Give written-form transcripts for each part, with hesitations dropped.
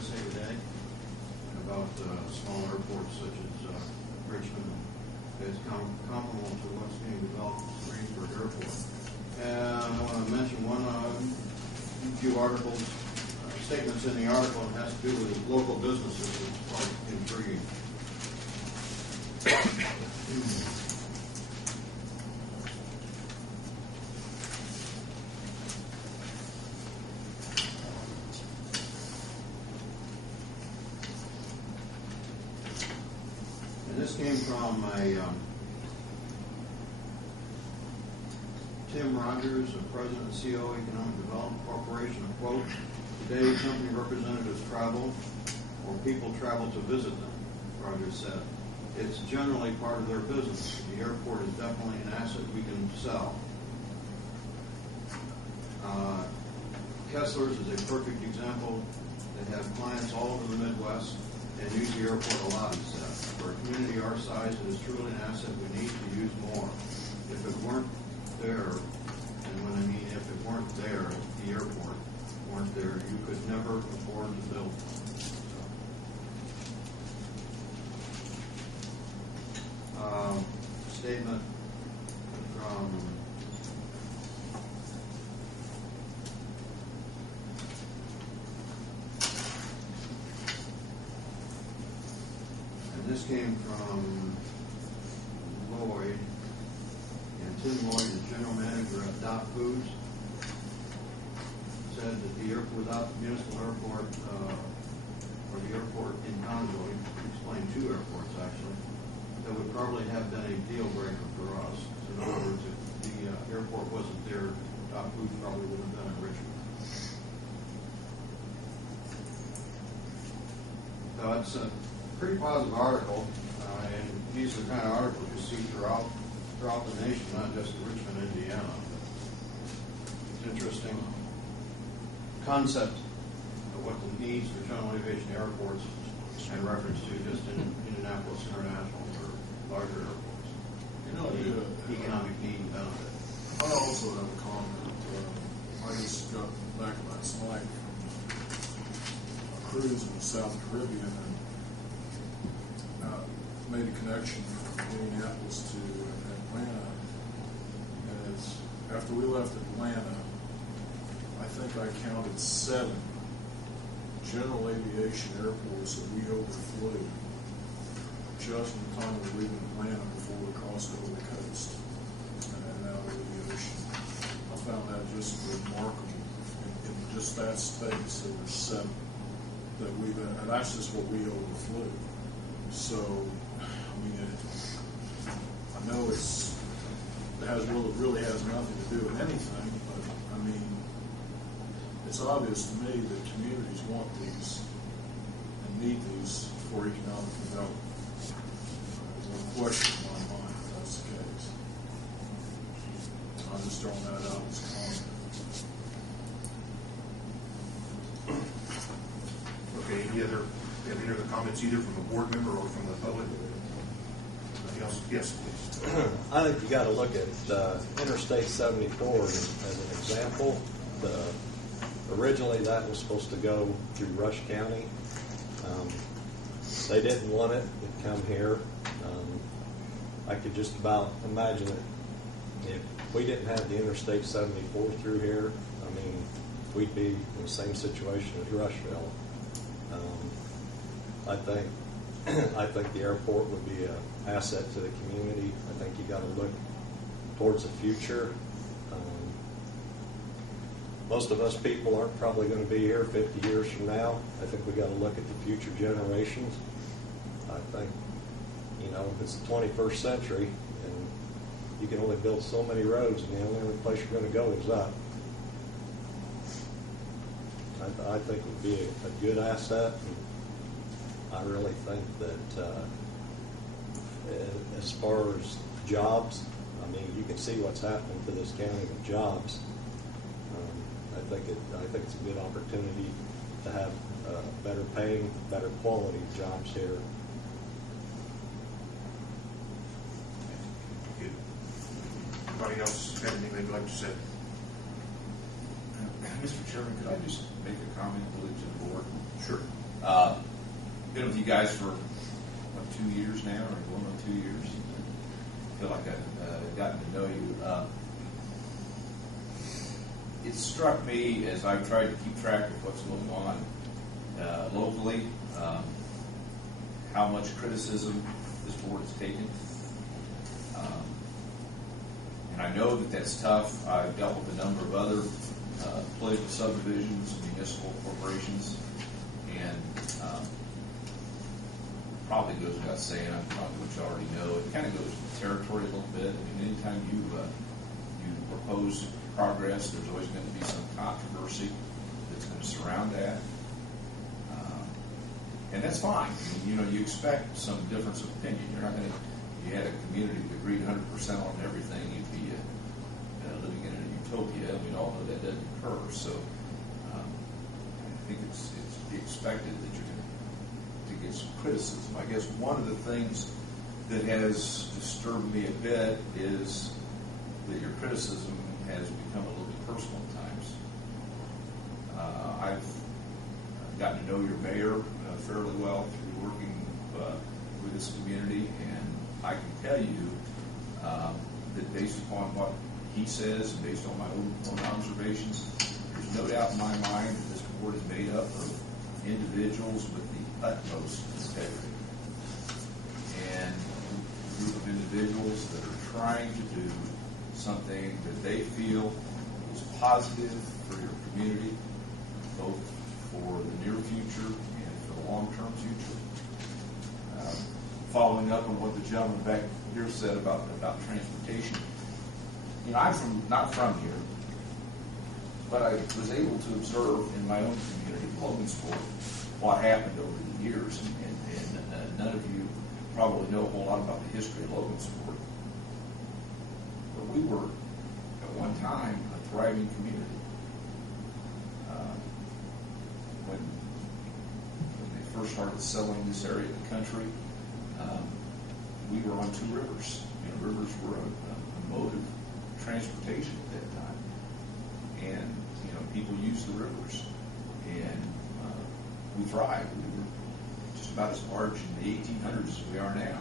USA Today about small airports such as Richmond. It's comparable to what's being developed at Greensburg Airport. And I want to mention one few articles, statements in the article, and has to do with local businesses. It's quite intriguing. And this came from a Tim Rogers, President and CEO, Economic Development Corporation. A quote: "Today, company representatives travel, or people travel to visit them," Rogers said. "It's generally part of their business. The airport is definitely an asset we can sell." Kessler's is a perfect example. They have clients all over the Midwest and use the airport a lot, he said. "For a community our size, it is truly an asset we need to use more. If it weren't there, and when I mean if it weren't there, if the airport weren't there, you could never afford to build one." Statement from this came from Lloyd, and Tim Lloyd, the general manager at Dot Foods, said that the airport, without the municipal airport, or the airport in Convoy, he explained two airports actually, that would probably have been a deal breaker for us. So in other words, if the airport wasn't there, Dot Foods probably would have been in Richmond. So it's a pretty positive article, and these are the kind of articles you see throughout the nation, not just in Richmond, Indiana. It's an interesting concept of what the needs for general aviation airports and reference to just in Indianapolis International or larger airports. The economic need and benefit. I also have a comment. I just got back last night from a cruise in the South Caribbean and made a connection from Indianapolis to Atlanta. And it's, after we left Atlanta, I think I counted 7 general aviation airports that we overflew just in the time we were leaving Atlanta before we crossed over the coast and out over the ocean. I found that just remarkable. In just that space, there were 7 that we, and that's just what we overflew. So, I mean, I know it really has nothing to do with anything, but I mean, it's obvious to me that communities want these and need these for economic development. There's no question in my mind if that's the case. I'm just throwing that out as a comment. Okay, any other comments either from a board member or from the public? Anything else? Yes, please. I think you got to look at Interstate 74 as an example. Originally, that was supposed to go through Rush County. They didn't want it. It come here. I could just about imagine it. If we didn't have the Interstate 74 through here, I mean, we'd be in the same situation as Rushville. I think the airport would be an asset to the community. I think you got to look towards the future. Most of us people aren't probably going to be here 50 years from now. I think we got to look at the future generations. I think, it's the 21st century, and you can only build so many roads, and the only place you're going to go is up. I think it would be a good asset. I really think that as far as jobs, I mean, you can see what's happening to this county with jobs. I think it's a good opportunity to have better paying, better quality jobs here. Good. Anybody else have anything they'd like to say? Mr. Chairman, could I just make a comment to the board? Sure. Been with you guys for, what, 2 years now, or going on 2 years? I feel like I've gotten to know you. It struck me as I've tried to keep track of what's going on locally, how much criticism this board has taken. And I know that that's tough. I've dealt with a number of other political subdivisions, municipal corporations, and probably goes without saying, I'm probably what you already know. It kind of goes with the territory a little bit. I mean, anytime you propose progress, there's always going to be some controversy that's going to surround that. And that's fine. I mean, you expect some difference of opinion. You're not going to, if you had a community that agreed 100% on everything, you'd be living in a utopia, and we all know that doesn't occur. So I think it's to be expected that you're going to get some criticism. I guess one of the things that has disturbed me a bit is that your criticism has become a little bit personal at times. I've gotten to know your mayor fairly well through working with this community, and I can tell you that based upon what he says and based on my own observations, there's no doubt in my mind that this board is made up of individuals with the utmost integrity and a group of individuals that are trying to do something that they feel is positive for your community, both for the near future and for the long-term future. Following up on what the gentleman back here said about transportation, I'm not from here, but I was able to observe in my own community, Logansport, what happened over the years, and none of you probably know a whole lot about the history of Logansport. But we were, at one time, a thriving community. When they first started selling this area of the country, we were on two rivers. Rivers were a mode of transportation at that time. And, people used the rivers. And we thrived. We were just about as large in the 1800s as we are now.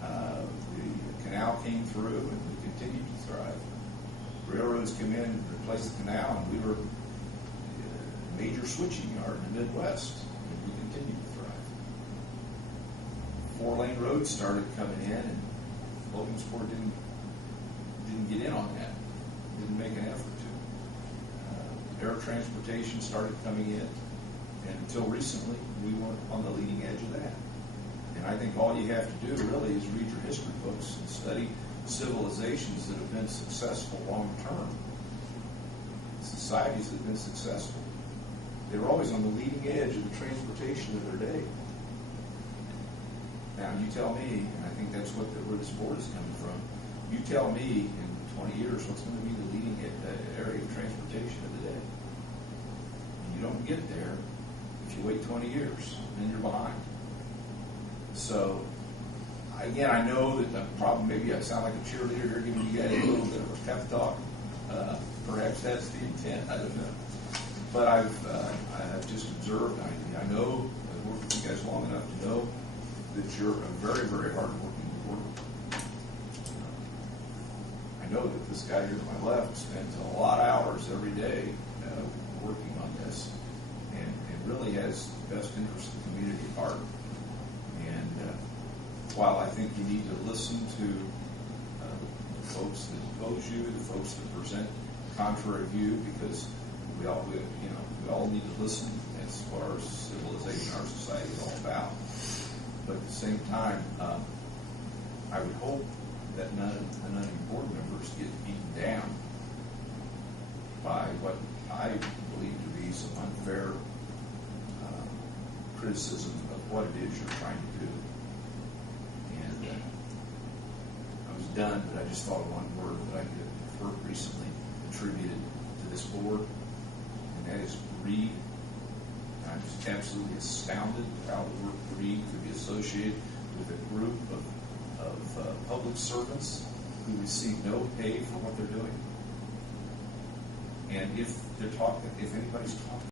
The canal came through, and we continued to thrive. Railroads came in and replaced the canal, and we were a major switching yard in the Midwest, and we continued to thrive. 4-lane roads started coming in, and Logansport didn't get in on that. Didn't make an effort to. Air transportation started coming in, and until recently, we weren't on the leading edge of that. And I think all you have to do really is read your history books and study civilizations that have been successful long term. Societies that have been successful. They were always on the leading edge of the transportation of their day. Now you tell me, and I think that's where this board is coming from, you tell me in 20 years what's going to be the leading area of transportation of the day. And you don't get there if you wait 20 years, then you're behind. So, again, I know that the problem, maybe I sound like a cheerleader here, giving you guys a little bit of a pep talk. Perhaps that's the intent, I don't know. But I've just observed, I know, I've worked with you guys long enough to know that you're a very, very hard-working board. I know that this guy here to my left spends a lot of hours every day working on this and really has the best interest of the community at heart. And while I think you need to listen to the folks that oppose you, the folks that present contrary view, because we all need to listen. That's what our civilization, our society is all about. But at the same time, I would hope that none of your board members get beaten down by what I believe to be some unfair criticism of what it is you're trying to do. And I was done, but I just thought of one word that I heard recently attributed to this board, and that is greed. And I'm just absolutely astounded how the word greed could be associated with a group of public servants who receive no pay for what they're doing. And if anybody's talking